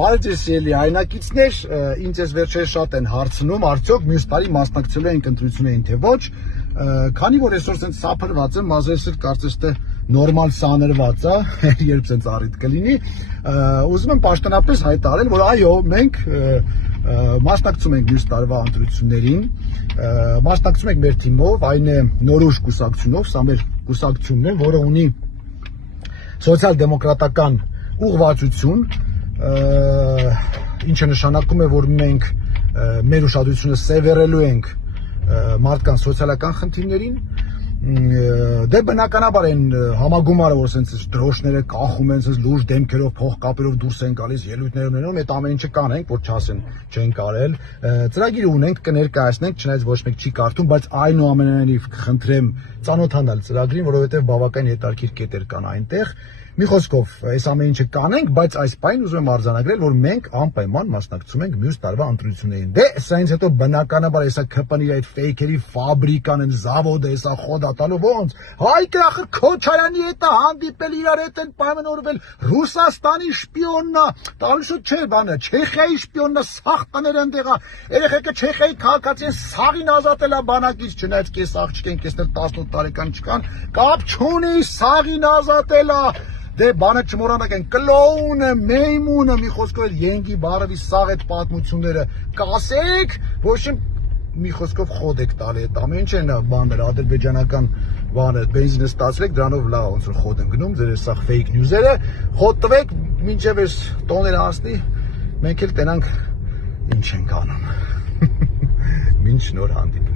Բարև ձեզ ելի հայրենակիցներ, ինձ ես վերջերս շատ են հարցնում, արդյոք մյուս տարի մասնակցելու ենք ընտրություններին, թե ոչ, քանի որ այսօր սենց սափրված եմ, մազերս կարծես թե նորմալ սանրված է, երբ սենց առիթ կլինի, ուզում եմ պաշտոնապես հայտարարել, որ այո, մենք մասնակցում ենք մյուս տարվա ընտրություններին, մասնակցում ենք մեր թիմով, այն է Նորույշ կուսակցությունով, սա մեր կուսակցությունն է, որը ունի սոցիալ-դեմոկրատական ուղղվածություն, ինչը նշանակում է, որ մենք մեր ուշադրությունը սևեռելու ենք մարդկանց սոցիալական խնդիրներին, դե բնականաբար են համագումարը, որ սենց դրոշները կախում են, սենց լուրջ դեմքերով, փողկապերով դուրս են գալիս, ելույթներ ունենում, այդ ամեն ինչը կանենք, որ չասեն չեն կարել, ծրագիր ունենք, կներկայացնենք, չնայած ոչ մեկ չի կարդում, բայց այնուամենայնիվ կխնդրեմ ծանոթանալ ծրագրին, որովհետև բավական հետաքրքիր կետեր կան այնտեղ։ Մի խոսքով, այս ամեն ինչը կանենք, բայց այս պայն ուզում եմ արձանագրել, որ մենք անպայման մասնակցում ենք մյուս տարվա ընտրություններին։ Դե սրանից հետո բնականաբար հեսա ԿՊՆ-ի այդ ֆեյքերի ֆաբրիկան են, զավոդը, հեսա խոդատալու ոնց։ Հայկը ախր Քոչարյանի հետ է հանդիպել, իրար հետ են պայմանավորվել, Ռուսաստանի շպիոննա, տալշուտ չէ բանը, Չեխիայի շպիոննա, սաղ տներ ընդեղա, երեխեքը Չեխիայի քաղաքացին սաղին ազատել է բանակից, չնայած կես աղջիկ են, կեսներ 18 տարեկան չկան, կապ չունի, սաղին ազատել է։ Դե բանը չմոռանանք են կլոունը, մեյմունը, մի խոսքով ենգի բարևի սաղ այդ պատմությունները կասեք, ոչ մի խոսքով խոդ եք տալի այդ ամեն ինչ են բաները, ադրբեջանական բանը, բենզինը ստացրեք, դրանով լավ ոնց որ խոդ են գնում, ձեր սաղ ֆեյք նյուզերը, խոդ տվեք, մինչև այս տոները հասնի, մենք էլ տենանք ինչ ենք անում։ Մինչ նոր հանդիպում։